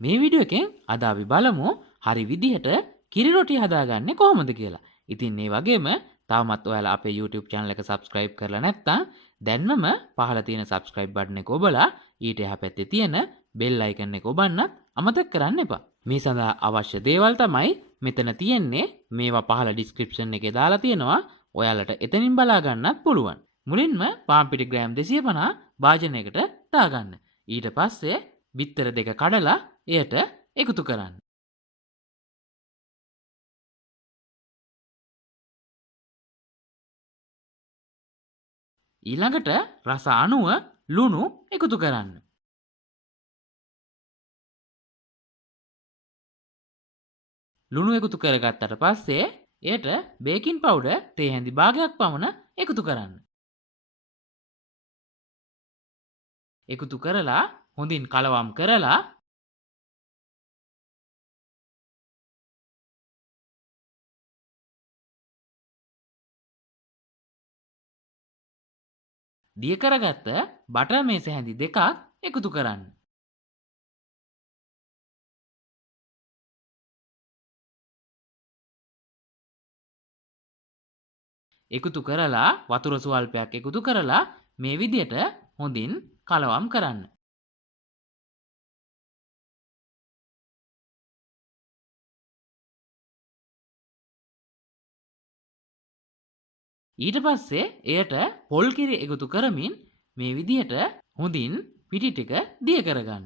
මේ වීඩියෝ එකෙන් අද අපි බලමු හරි විදිහට කිරි රොටි හදාගන්නේ කොහොමද කියලා. ඉතින් මේ වගේම තවමත් ඔයාලා අපේ YouTube channel එක subscribe කරලා නැත්නම් දැන්මම පහළ තියෙන subscribe button එක ඔබලා ඊට එහා පැත්තේ තියෙන bell icon එක ඔබන්නත් අමතක කරන්න එපා. මේ සඳහා අවශ්‍ය දේවල් තමයි මෙතන තියෙන්නේ. මේවා පහළ description එකේ දාලා තියෙනවා. ඔයාලට එතනින් බලා ගන්නත් පුළුවන්. මුලින්ම පාන් පිටි ග්‍රෑම් 250 භාජනයකට දාගන්න. ඊට පස්සේ බිත්තර දෙක කඩලා එයට එකතු කරන්න. ඊළඟට රස අනුව ලුණු එකතු කරන්න. ලුණු එකතු කරගත්තට පස්සේ එයට බේකින් පවුඩර් තේ හැඳි භාගයක් පමණ එකතු කරන්න. එකතු කරලා හොඳින් කලවම් කරලා දිය කරගත්ත බටර් මේස හැඳි දෙකක් එකතු කරන්න. එකතු කරලා වතුර සුවල්පයක් එකතු කරලා මේ විදියට හොඳින් කලවම් කරන්න. ඊට පස්සේ එයට පොල් කිරි එකතු කරමින් මේ විදිහට හොඳින් පිටි ටික දිය කරගන්න.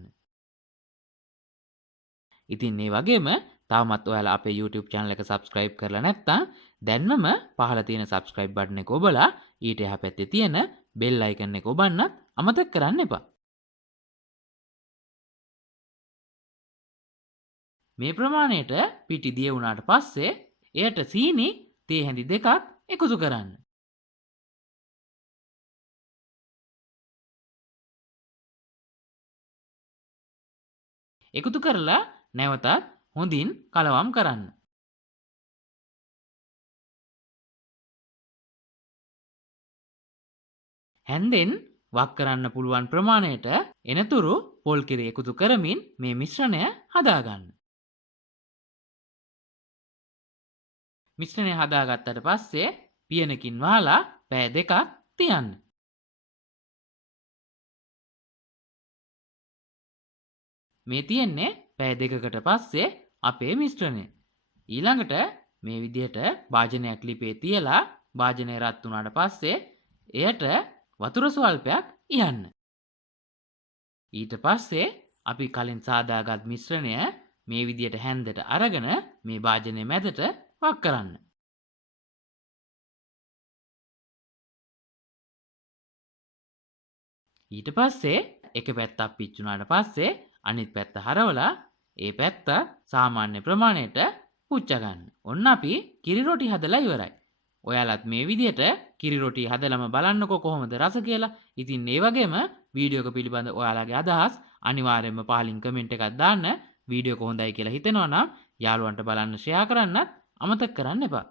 ඉතින් මේ වගේම තවමත් ඔයාලා අපේ YouTube channel එක subscribe කරලා නැත්නම් දැන්මම පහළ තියෙන subscribe button එක ඔබලා ඊට එහා පැත්තේ තියෙන bell icon එක ඔබන්නත් අමතක කරන්න එපා. මේ ප්‍රමාණයට පිටි දිය වුණාට පස්සේ එයට සීනි තේ හැඳි දෙකක් එකතු කරන්න. එකතු කරලා නැවතත් හොඳින් කලවම් කරන්න. හැන්දෙන් වක් කරන්න පුළුවන් ප්‍රමාණයට එනතුරු පොල් කිරි එකතු කරමින් මේ මිශ්‍රණය හදාගන්න. මිශ්‍රණය හදාගත්තට පස්සේ පියනකින් වහලා පැය දෙකක් තියන්න. මේ තියෙන්නේ පැය දෙකකට පස්සේ අපේ මිශ්‍රණය. ඊළඟට මේ විදිහට භාජනයක් ලිපේ තියලා භාජනය රත් වුණාට පස්සේ එයට වතුර ස්වල්පයක් ඉයන්න. ඊට පස්සේ අපි කලින් සාදාගත් මිශ්‍රණය මේ විදිහට හැන්දට අරගෙන මේ භාජනයේ මැදට වක් කරන්න. ඊට පස්සේ එක පැත්තක් පිච්චුණාට පස්සේ අනිත් පැත්ත හරවලා ඒ පැත්ත සාමාන්‍ය ප්‍රමාණයට පුච්ච ගන්න. ඔන්න අපි කිරි රොටි හදලා ඉවරයි. ඔයාලත් මේ විදිහට කිරි රොටි හදලම බලන්නකෝ කොහොමද රස කියලා. ඉතින් ඒ වගේම වීඩියෝ එක පිළිබඳ ඔයාලගේ අදහස් අනිවාර්යයෙන්ම පහලින් කමෙන්ට් එකක් දාන්න. වීඩියෝ එක හොඳයි කියලා හිතෙනවා නම් යාළුවන්ට බලන්න ෂෙයා කරන්නත් අමතක කරන්න එපා.